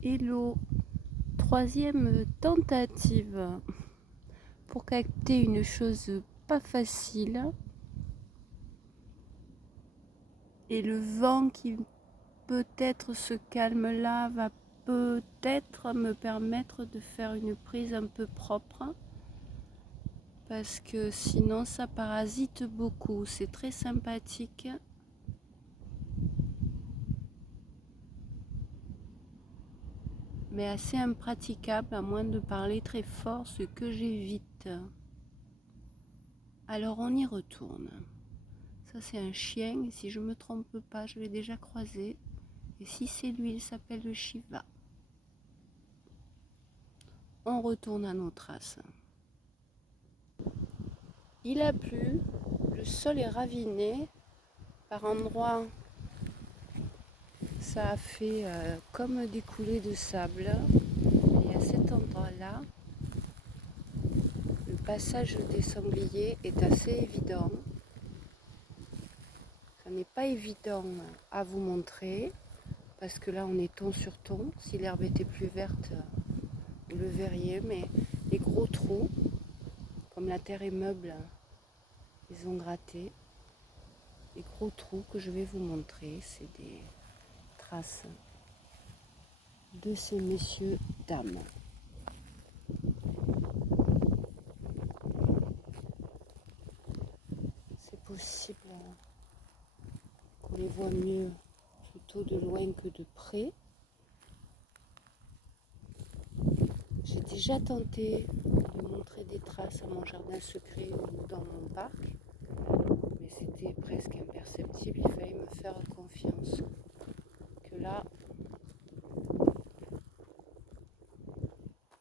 Hello, troisième tentative pour capter une chose pas facile et le vent qui peut-être se calme là va peut-être me permettre de faire une prise un peu propre parce que sinon ça parasite beaucoup, c'est très sympathique. Mais assez impraticable à moins de parler très fort, ce que j'évite. Alors on y retourne. Ça c'est un chien, et si je me trompe pas, je l'ai déjà croisé. Et si c'est lui, il s'appelle le Shiva. On retourne à nos traces. Il a plu, le sol est raviné. Par endroits, ça a fait comme des coulées de sable. Et à cet endroit-là, le passage des sangliers est assez évident. Ça n'est pas évident à vous montrer parce que là on est ton sur ton. Si l'herbe était plus verte, vous le verriez, mais les gros trous, comme la terre est meuble, ils ont gratté. Les gros trous que je vais vous montrer, c'est des traces de ces messieurs dames. C'est possible qu'on les voit mieux plutôt de loin que de près. J'ai déjà tenté de montrer des traces à mon jardin secret ou dans mon parc, mais c'était presque imperceptible, il fallait me faire confiance. Que là,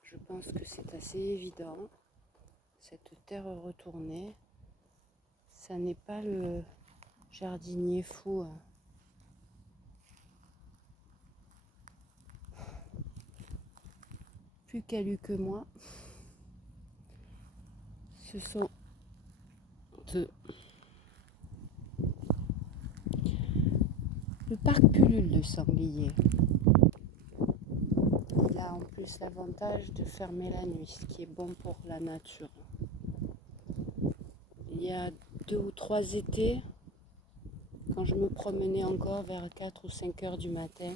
je pense que c'est assez évident, cette terre retournée, ça n'est pas le jardinier fou. Plus calu que moi. Ce sont le parc pullule de sangliers. Il a en plus l'avantage de fermer la nuit, ce qui est bon pour la nature. Il y a 2 ou 3 étés, quand je me promenais encore vers 4 ou 5 heures du matin,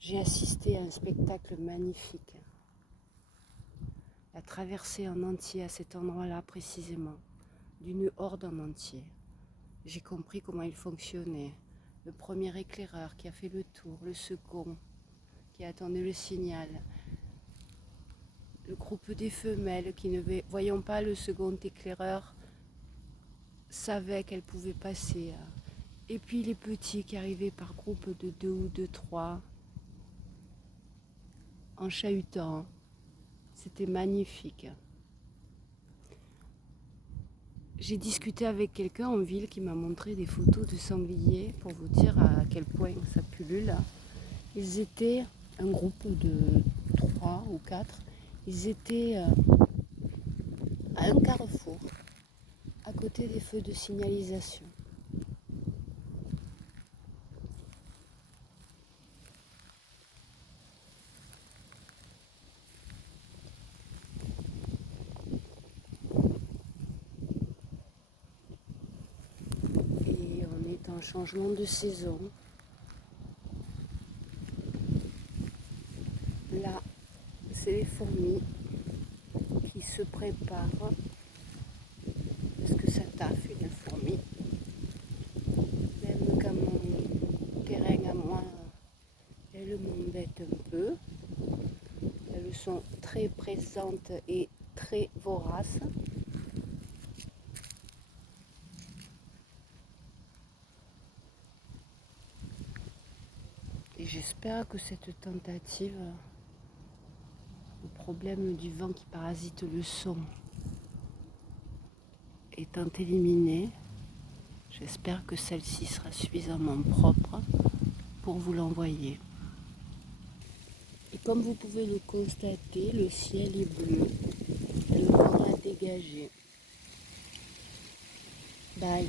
j'ai assisté à un spectacle magnifique. La traversée en entier à cet endroit-là précisément, d'une horde en entier. J'ai compris comment il fonctionnait. Le premier éclaireur qui a fait le tour, le second qui attendait le signal, le groupe des femelles qui ne voyant pas le second éclaireur savaient qu'elles pouvaient passer. Et puis les petits qui arrivaient par groupe de 2 ou de 3 en chahutant. C'était magnifique. J'ai discuté avec quelqu'un en ville qui m'a montré des photos de sangliers pour vous dire à quel point ça pullule. Ils étaient un groupe de 3 ou 4. Ils étaient à un carrefour, à côté des feux de signalisation. Et on est en changement de saison. Là, c'est les fourmis qui se préparent parce que ça taffe une fourmi. Même quand mon terrain à moi, elles m'embêtent un peu. Elles sont très présentes et très voraces. Et j'espère que cette tentative, le problème du vent qui parasite le son, étant éliminé, j'espère que celle-ci sera suffisamment propre pour vous l'envoyer. Et comme vous pouvez le constater, le ciel est bleu, le vent a dégagé. Bye.